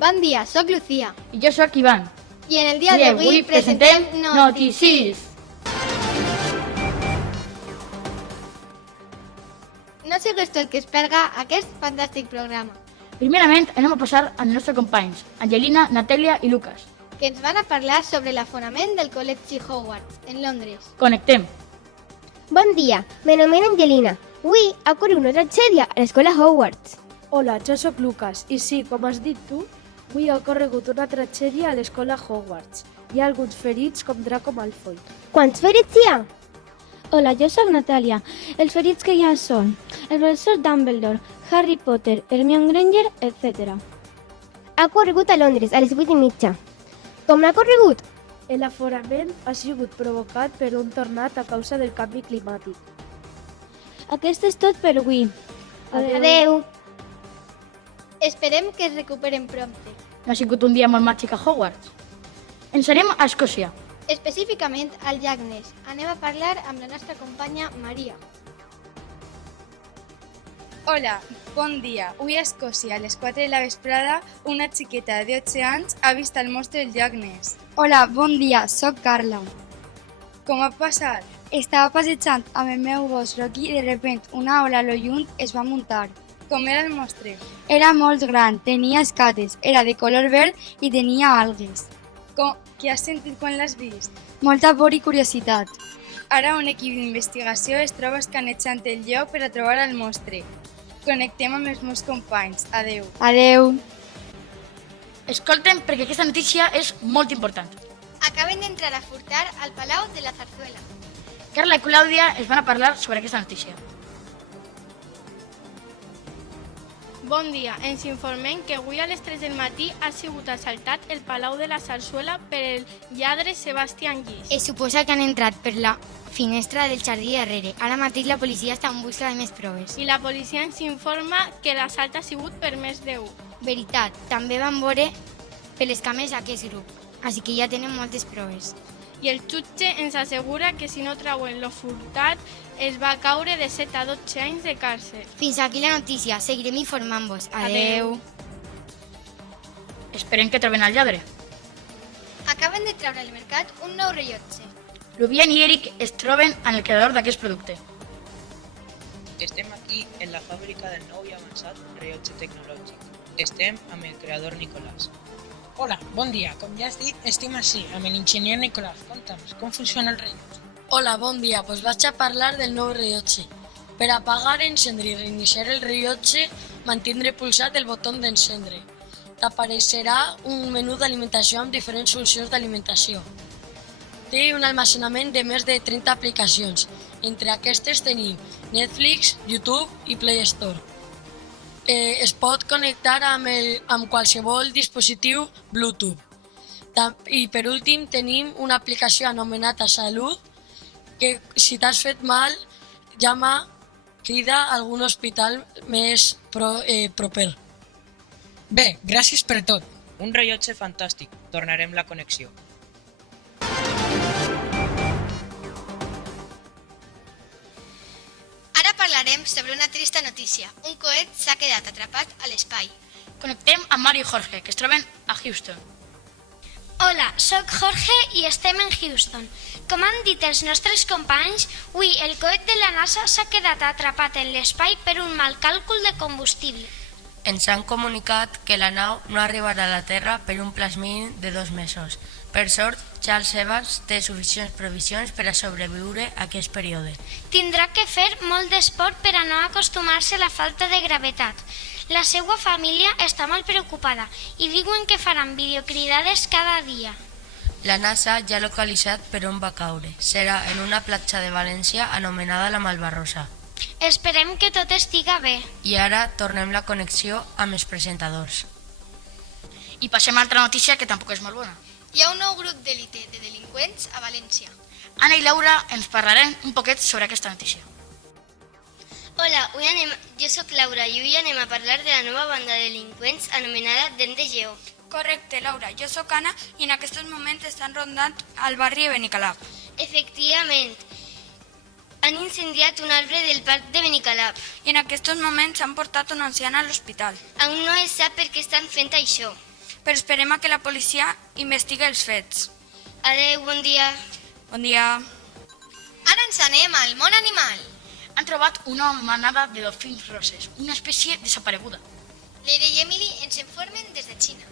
Bon dia, sóc Lucía. I jo sóc Ivan. I en el dia d'avui presentem Notícies. No siguis tu el que es perga aquest fantàstic programa, Primerament anem a passar als nostres companys, Angelina, Natàlia i Lucas. que ens van a parlar sobre l'afonament del Col·legi Hogwarts, en Londres. Connectem. Bon dia, m'anomeno Angelina. Avui ha ocorregut una tragèdia a l'escola Hogwarts. Hola, jo sóc Lucas i sí, com has dit tu, avui ha ocorregut una tragèdia a l'escola Hogwarts. Hi ha alguns ferits com Draco Malfoy. Quants ferits hi ha? Hola, jo sóc Natàlia. Els ferits que hi ha són el professor Dumbledore, Harry Potter, Hermione Granger, etc. Ha ocorregut a Londres a les 8:30. Com ha ocorregut? L'aforament ha sigut provocat per un tornat a causa del canvi climàtic. Aquest és tot per avui. Adeu. Esperem que es recuperen prompte. No ha sigut un dia molt màgic a Hogwarts. Ens anem a Escòcia. Específicament al llac Ness. Anem a parlar amb la nostra companya Maria. Hola, bon dia. Avui a Escòcia, a les 4 de la vesprada, una xiqueta de 8 anys ha vist el monstre del llac Ness. Hola, bon dia, sóc Carla. Com ha passat? Estava passejant amb el meu gos Rocky i de repente una ola a lo lluny es va muntar. Com era el monstre? Era molt gran, tenia escates, era de color verd i tenia algues. Què has sentit quan l'has vist? Molta por i curiositat. Ara un equip d'investigació es troba escanejant el lloc per a trobar el monstre. Connectem amb els meus companys. Adeu. Adeu. Escolten, perquè aquesta notícia és molt important. Acaben d'entrar a furtar al Palau de la Zarzuela. Carla i Clàudia ens van a parlar sobre aquesta notícia. Bon dia, ens informem que avui a les 3 del matí ha sigut assaltat el Palau de la Zarzuela per el lladre Sebastián Guix. Es suposa que han entrat per la finestra del jardí darrere. Ara mateix la policia està en busca de més proves. I la policia ens informa que l'assalt ha sigut per més de 1. Veritat, també van veure per les cames aquest grup, així que ja tenen moltes proves. I el jutge ens assegura que si no trauen lo furtat es va caure de 7 a 12 anys de càrcel. Fins aquí la notícia, seguirem informant-vos. Adeu. Esperem que troben el lladre. Acaben de treure al mercat un nou rellotge. Lubian i Eric es troben en el creador d'aquest producte. Estem aquí en la fàbrica del nou i avançat rellotge tecnològic. Estem amb el creador Nicolás. Hola, bon dia. Com ja has dit, estem així, amb l'enginyer Nicolás. Conta'ns, com funciona el rellotge? Hola, bon dia. Pues vaig a parlar del nou rellotge. Per apagar, encendre i reiniciar el rellotge, mantindre pulsat el botó d'encendre. T'apareixerà un menú d'alimentació amb diferents solucions d'alimentació. Té un almacenament de més de 30 aplicacions. Entre aquestes tenim Netflix, YouTube i Play Store. Es pot connectar amb qualsevol dispositiu Bluetooth. I per últim tenim una aplicació anomenada Salut, que si t'has fet mal, crida a algun hospital més proper. Bé, gràcies per tot. Un rellotge fantàstic. Tornarem la connexió. Ara parlarem sobre una trista notícia. Un coet s'ha quedat atrapat a l'espai. Connectem amb Mario i Jorge, que es troben a Houston. Hola, sóc Jorge i estem en Houston. Com han dit els nostres companys, avui el coet de la NASA s'ha quedat atrapat en l'espai per un mal càlcul de combustible. Ens han comunicat que la nau no arribarà a la Terra per un plaç mínim de 2 mesos. Per sort, Charles Evans té suficients provisions per a sobreviure a aquest període. Tindrà que fer molt d'esport per a no acostumar-se a la falta de gravetat. La seva família està molt preocupada i diuen que faran videocridades cada dia. La NASA ja ha localitzat per on va caure. Serà en una platja de València anomenada la Malvarrosa. Esperem que tot estiga bé. I ara tornem la connexió amb els presentadors. I passem a altra notícia que tampoc és molt bona. Hi ha un nou grup d'élite de delinqüents a València. Anna i Laura ens parlaran un poquet sobre aquesta notícia. Hola, jo sóc Laura i avui anem a parlar de la nova banda de delinqüents anomenada Dent de Lleó. Correcte, Laura. Jo sóc Anna i en aquests moments estan rondant al barri de Benicalap. Efectivament, han incendiat un arbre del parc de Benicalap. I en aquests moments han portat una anciana a l'hospital. Aún no es sap per què estan fent això. però esperem a que la policia investigui els fets. Adeu, bon dia. Bon dia. Ara ens anem al món animal. Han trobat una manada de dofins roses, una espècie desapareguda. Leire i Emily ens informen des de Xina.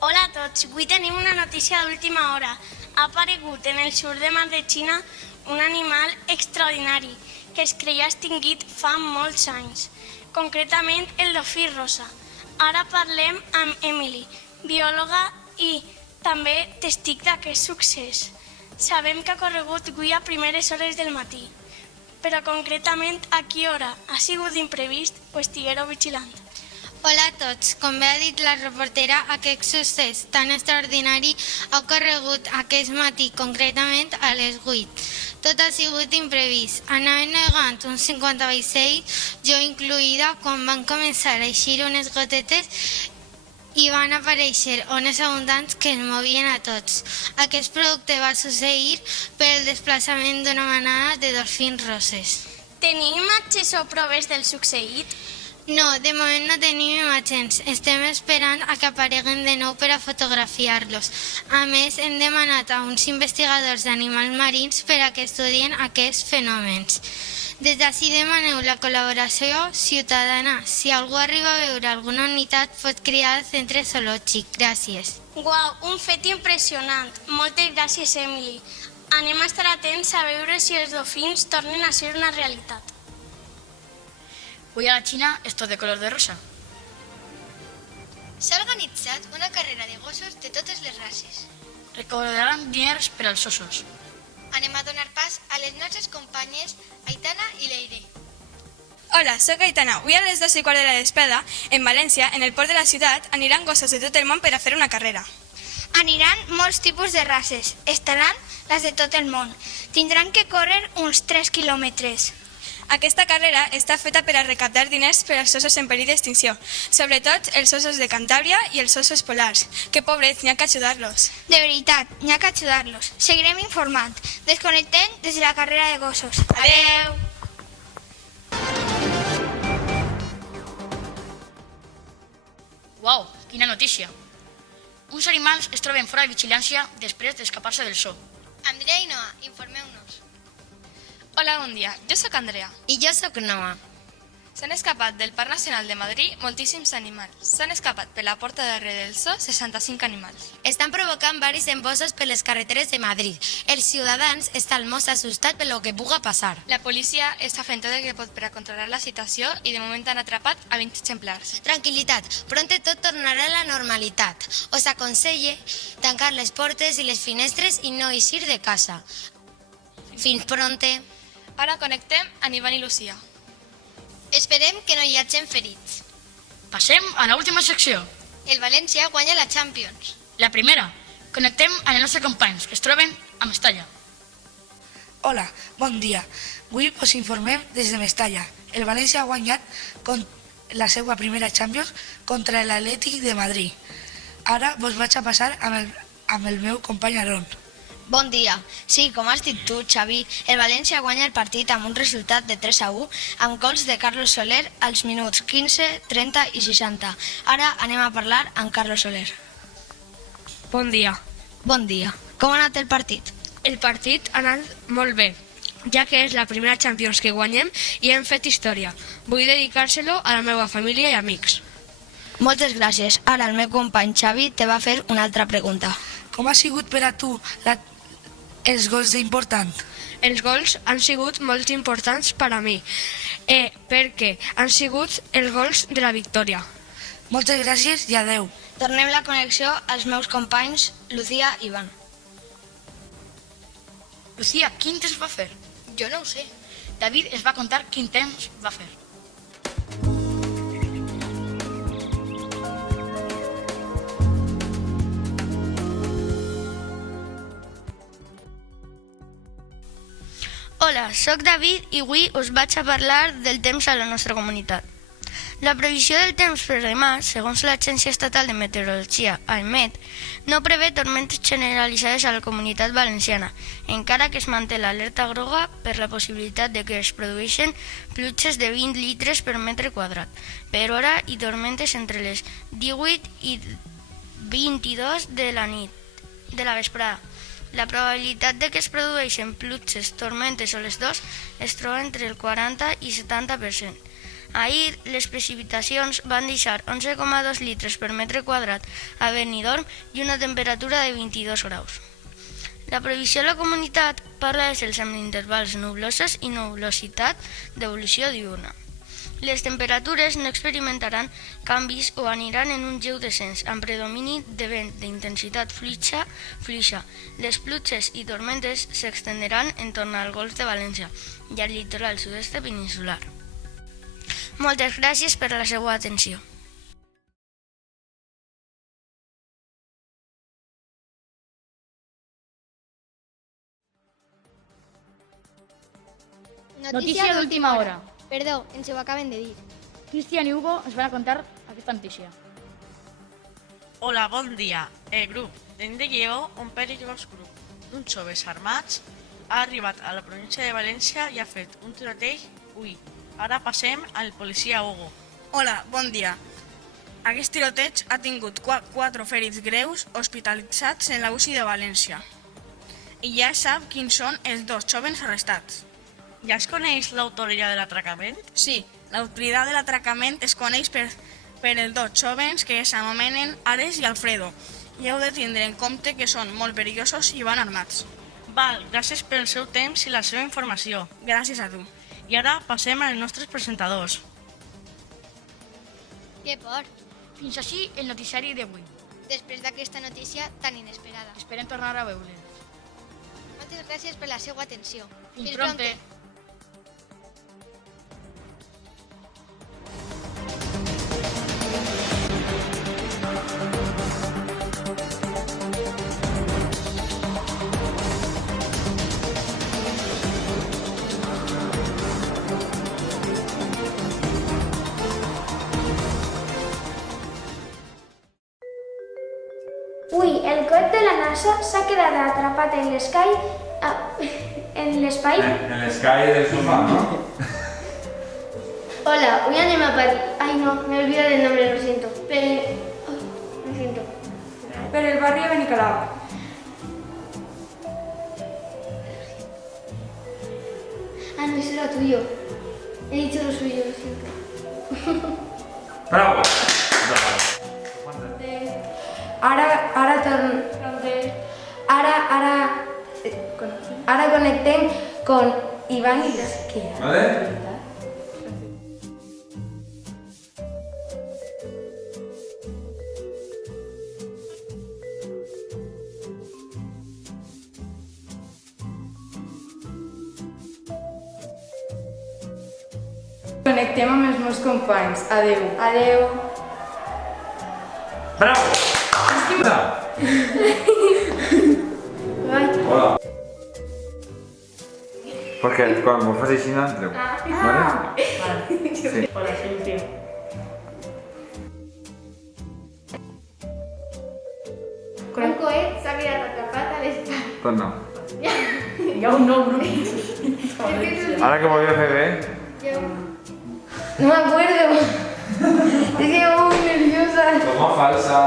Hola a tots, avui tenim una notícia d'última hora. Ha aparegut en el sud de mar de Xina un animal extraordinari que es creia extingit fa molts anys, concretament el dofí rosa. Ara parlem amb Emily, biòloga i també testig d'aquest succés. Sabem que ha corregut avui a primeres hores del matí, però concretament a quina hora ha sigut imprevist o estiguereu vigilant. Hola a tots. Com bé ha dit la reportera, aquest succés tan extraordinari ha ocorregut aquest matí, concretament a les 8. Tot ha sigut imprevist. Anaven navegant uns 50 vaixells, jo incluïda, quan van començar a eixir unes gotetes i van aparèixer ones abundants que ens movien a tots. Aquest producte va succeir per el desplaçament d'una manada de dofins roses. Tenim imatges o proves del succeït? No, de moment no tenim imatges. Estem esperant a que apareguin de nou per a fotografiar-los. A més, hem demanat a uns investigadors d'animals marins per a que estudien aquests fenòmens. Des d'ací demaneu la col·laboració ciutadana. Si algú arriba a veure alguna unitat, pot cridar al centre zoològic. Gràcies. Uau, un fet impressionant. Moltes gràcies, Emily. Anem a estar atents a veure si els dofins tornen a ser una realitat. Hoy a la China es todo de color de rosa. S'ha organitzat una carrera de gossos de totes les races. Recaudaran diners per als ossos. Anem a donar pas a les nostres companyes Aitana i Leire. Hola, sóc Aitana. Avui a les 2:15 de la vespre, en València, en el port de la ciutat, aniran gossos de tot el món per a fer una carrera. Aniran molts tipus de races. Estaran les de tot el món. Tindran que córrer uns 3 quilòmetres. Aquesta carrera està feta per a recaptar diners per als ossos en perill d'extinció, sobretot els ossos de Cantàbria i els ossos polars, que pobrets, n'hi ha que ajudar-los. De veritat, n'hi ha que ajudar-los. Seguirem informant. Desconnectem des de la carrera de gossos. Adeu! Uau, quina notícia! Uns animals es troben fora de vigilància després d'escapar-se del zoo. Andrea i Noa, informeu-nos. Hola, bon dia. Jo sóc Andrea. I jo sóc Noa. S'han escapat del Parc Nacional de Madrid moltíssims animals. S'han escapat per la porta darrere del zoo 65 animals. Estan provocant varis embossos per les carreteres de Madrid. Els ciutadans estan molt assustats per lo que puga passar. La policia està fent tot el que pot per a controlar la situació i de moment han atrapat a 20 exemplars. Tranquil·litat, pronte tot tornarà a la normalitat. Us aconselle tancar les portes i les finestres i no eixir de casa. Fins pronte. Ara connectem amb Ivan i Lucía. Esperem que no hi hagin ferits. Passem a l'última secció. El València guanya la Champions. La primera. Connectem amb els nostres companys, que es troben a Mestalla. Hola, bon dia. Avui us informem des de Mestalla. El València ha guanyat la seva primera Champions contra l'Atlètic de Madrid. Ara vos vaig a passar amb el meu company Aaron. Bon dia. Sí, com has dit tu, Xavi, el València guanya el partit amb un resultat de 3-1 amb gols de Carlos Soler als minuts 15, 30 i 60. Ara anem a parlar amb Carlos Soler. Bon dia. Bon dia. Com ha anat el partit? El partit ha anat molt bé, ja que és la primera Champions que guanyem i hem fet història. Vull dedicar-se-lo a la meva família i amics. Moltes gràcies. Ara el meu company Xavi te va fer una altra pregunta. Com ha sigut per a tu els gols d'important? Els gols han sigut molt importants per a mi, perquè han sigut els gols de la victòria. Moltes gràcies i adeu. Tornem la connexió als meus companys Lucía i Ivan. Lucía, quin temps va fer? Jo no ho sé. David es va contar quin temps va fer. Hola, sóc David i avui us vaig a parlar del temps a la nostra comunitat. La previsió del temps per demà, segons l'Agència Estatal de Meteorologia, AEMET, no prevé tormentes generalitzades a la Comunitat Valenciana, encara que es manté l'alerta groga per la possibilitat de que es produeixin pluges de 20 litres per metre quadrat per hora i tormentes entre les 18 i 22 de la nit, de la vesprada. La probabilitat de que es produeixin pluges, tormentes o les dos es troba entre el 40 i 70%. Ahir, les precipitacions van deixar 11,2 litres per metre quadrat a Benidorm i una temperatura de 22 graus. La previsió de la comunitat parla de cels amb intervals nublosos i nublositat d'evolució diurna. Les temperatures no experimentaran canvis o aniran en un lleu descens, amb predomini de vent d'intensitat fluixa. Les pluges i tormentes s'extendran en torn al Golf de València i al litoral sud-est peninsular. Moltes gràcies per la seva atenció. Notícia d'última hora. Perdó, ens ho acaben de dir. Cristian i Hugo ens van a contar aquesta notícia. Hola, bon dia. El grup d'en de Lleó, un perillós grup d'uns joves armats, ha arribat a la província de València i ha fet un tiroteig avui. Ara passem al policia Hugo. Hola, bon dia. Aquest tiroteig ha tingut 4 ferits greus hospitalitzats en la UCI de València. I ja sap quins són els 2 jóvens arrestats. Ja es coneix l'autoria de l'atracament? Sí, l'autoritat de l'atracament es coneix per els 2 jóvens que s'anomenen Ares i Alfredo. I heu de tindre en compte que són molt perillosos i van armats. Val, gràcies pel seu temps i la seva informació. Gràcies a tu. I ara passem als nostres presentadors. Que por. Fins així el noticiari d'avui. Després d'aquesta notícia tan inesperada. Esperem tornar a veure'ns. Moltes gràcies per la seva atenció. Fins pronte. Ui, el coet de la NASA s'ha quedat atrapat en l'espai... En l'espai del sofà, ¿no? Hola, hoy anem a parlar... Ay, no, me he olvidado el nombre, lo siento. Lo siento. Per el barrio de Benicolau. Ah, no, ese era tuyo. He dicho lo suyo, lo siento. Bravo! Ara connectem con Iván y Tasquera. ¿Vale? Connectem amb els meus companys. Adeu. Adeu. Bravo! Hola. Perquè quan m'ho fas així no entreu. Vale? Sí. Hola, soy un tío. Un coet s'ha quedat atrapat a l'espai. Pues no. Hi ha un nou grup. Ara que voy a hacer, No me acuerdo. Es que me pongo muy nerviosa. Toma falsa.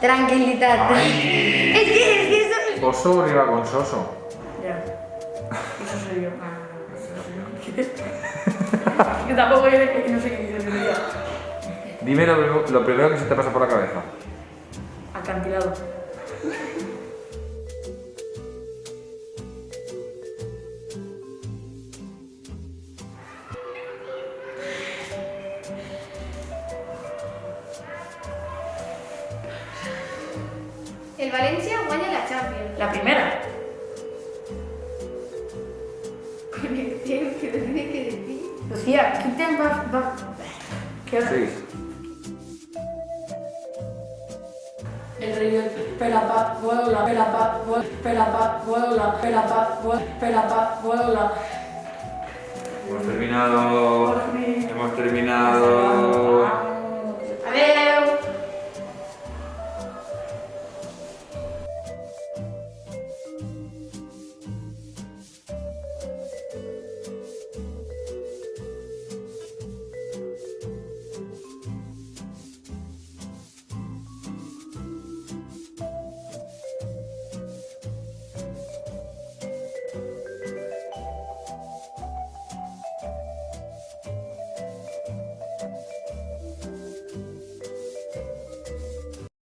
Tranquilidad. Ay. Es que eso... Oso arriba con soso. Ya. Eso soy yo. Que tampoco yo no sé qué dices. Dime lo primero que se te pasa por la cabeza. Acantilado. El València guanya la Champions. La primera. Conectem, que lo tiene que decir. Lucía, ¿qué te va? ¿Qué hora? Sí. El río Pelapaz, vuela, Pelapaz, Pelapaz, vuela, Pelapaz, vuela. Hemos terminado. Hemos terminado.